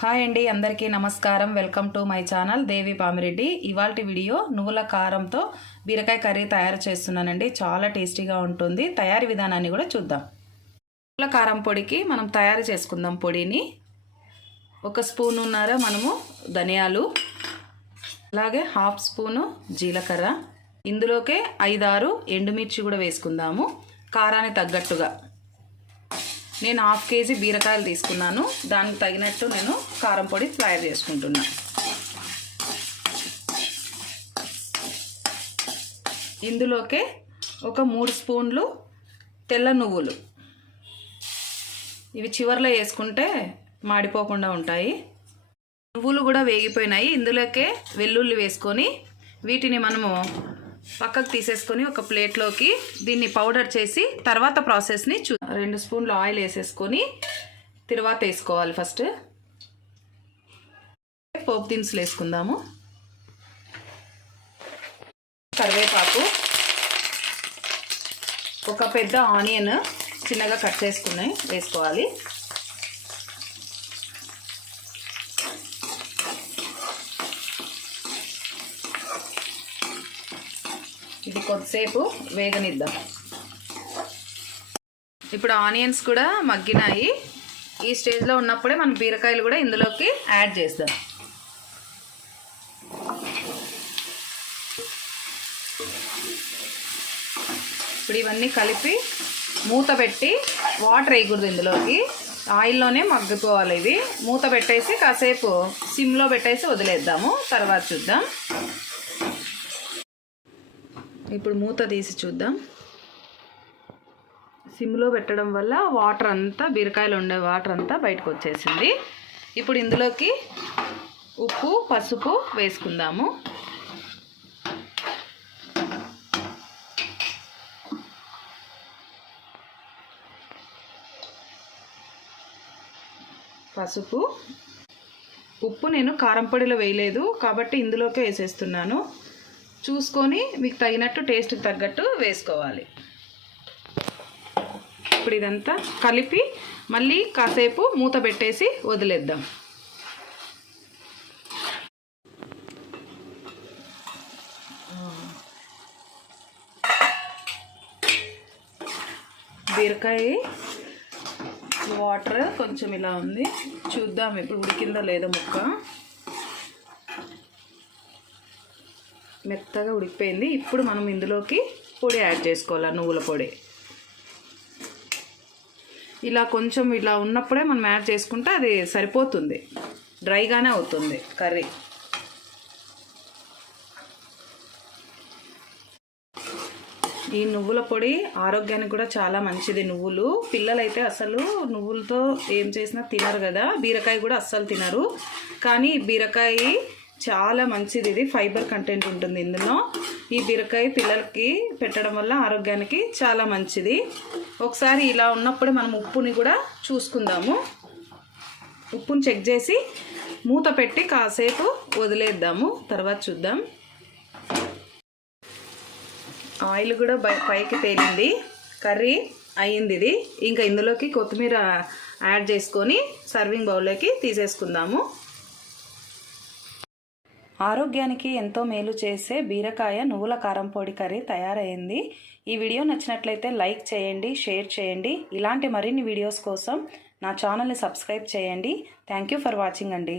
Hi అండి, అందరికీ నమస్కారం. వెల్కమ్ టు మై ఛానల్ దేవి పామిరెడ్డి. ఇవాల్టి వీడియో నువ్వుల కారంతో బీరకాయ కర్రీ తయారు చేస్తున్నానండి. చాలా టేస్టీగా ఉంటుంది. తయారీ విధానాన్ని కూడా చూద్దాం. నువ్వుల కారం పొడికి మనం తయారు చేసుకుందాం. పొడిని 1 స్పూనున్నర మనము ధనియాలు, అలాగే 1/2 స్పూను జీలకర్ర, ఇందులోకే 5-6 ఎండుమిర్చి కూడా వేసుకుందాము. కారానికి తగ్గట్టుగా నేను 1/2 కేజీ బీరకాయలు తీసుకున్నాను. దానికి తగినట్టు నేను కారం పొడి తయారు చేసుకుంటున్నాను. ఇందులోకే ఒక 3 స్పూన్లు తెల్ల నువ్వులు, ఇవి చివర్లో వేసుకుంటే మాడిపోకుండా ఉంటాయి. నువ్వులు కూడా వేగిపోయినాయి. ఇందులోకే వెల్లుల్లి వేసుకొని వీటిని మనము పక్కకు తీసేసుకొని ఒక ప్లేట్లోకి దీన్ని పౌడర్ చేసి తర్వాత ప్రాసెస్ని 2 స్పూన్లు ఆయిల్ వేసేసుకొని తర్వాత వేసుకోవాలి. ఫస్ట్ పోపు దినుసులు వేసుకుందాము. కరివేపాకు, ఒక పెద్ద ఆనియన్ చిన్నగా కట్ చేసుకుని వేసుకోవాలి. ఇది కొద్దిసేపు వేగనిద్దాం. ఇప్పుడు ఆనియన్స్ కూడా మగ్గినాయి. ఈ స్టేజ్లో ఉన్నప్పుడే మనం బీరకాయలు కూడా ఇందులోకి యాడ్ చేద్దాం. ఇప్పుడు ఇవన్నీ కలిపి మూత పెట్టి, వాటర్ వేయకూడదు ఇందులోకి, ఆయిల్లోనే మగ్గిపోవాలి. ఇవి మూత పెట్టేసి కాసేపు సిమ్లో పెట్టేసి వదిలేద్దాము. తర్వాత చూద్దాం. ఇప్పుడు మూత తీసి చూద్దాం. సిమ్లో పెట్టడం వల్ల వాటర్ అంతా, బీరకాయలు ఉండే వాటర్ అంతా బయటకు వచ్చేసింది. ఇప్పుడు ఇందులోకి ఉప్పు, పసుపు వేసుకుందాము. పసుపు, ఉప్పు నేను కారం పొడిలో వేయలేదు కాబట్టి ఇందులోకే వేసేస్తున్నాను. చూసుకొని మీకు తగినట్టు టేస్ట్కి తగ్గట్టు వేసుకోవాలి. ఇప్పుడు ఇదంతా కలిపి మళ్ళీ కాసేపు మూత పెట్టేసి వదిలేద్దాం. బీరకాయ వాటర్ కొంచెం ఇలా ఉంది, చూద్దాం ఇప్పుడు ఉడికిందో లేదో. ముక్క మెత్తగా ఉడికిపోయింది. ఇప్పుడు మనం ఇందులోకి పొడి యాడ్ చేసుకోవాలి, నువ్వుల పొడి. ఇలా కొంచెం ఇలా ఉన్నప్పుడే మనం యాడ్ చేసుకుంటే అది సరిపోతుంది, డ్రైగానే అవుతుంది కర్రీ. ఈ నువ్వుల పొడి ఆరోగ్యానికి కూడా చాలా మంచిది. నువ్వులు పిల్లలైతే అసలు నువ్వులతో ఏం చేసినా తినరు కదా, బీరకాయ కూడా అస్సలు తినరు. కానీ బీరకాయ చాలా మంచిది. ఇది ఫైబర్ కంటెంట్ ఉంటుంది ఇందులో. ఈ బీరకాయ పిల్లలకి పెట్టడం వల్ల ఆరోగ్యానికి చాలా మంచిది. ఒకసారి ఇలా ఉన్నప్పుడే మనం ఉప్పుని కూడా చూసుకుందాము. ఉప్పుని చెక్ చేసి మూత పెట్టి కాసేపు వదిలేద్దాము. తర్వాత చూద్దాం. ఆయిల్ కూడా పైకి తేలింది, కర్రీ అయ్యింది ఇది. ఇంకా ఇందులోకి కొత్తిమీర యాడ్ చేసుకొని సర్వింగ్ బౌల్లోకి తీసేసుకుందాము. ఆరోగ్యానికి ఎంతో మేలు చేసే బీరకాయ నువ్వుల కారం పొడి కర్రీ తయారైంది. ఈ వీడియో నచ్చినట్లయితే లైక్ చేయండి, షేర్ చేయండి. ఇలాంటి మరిన్ని వీడియోస్ కోసం నా ఛానల్ని సబ్స్క్రైబ్ చేయండి. థ్యాంక్ యూ ఫర్ వాచింగ్ అండి.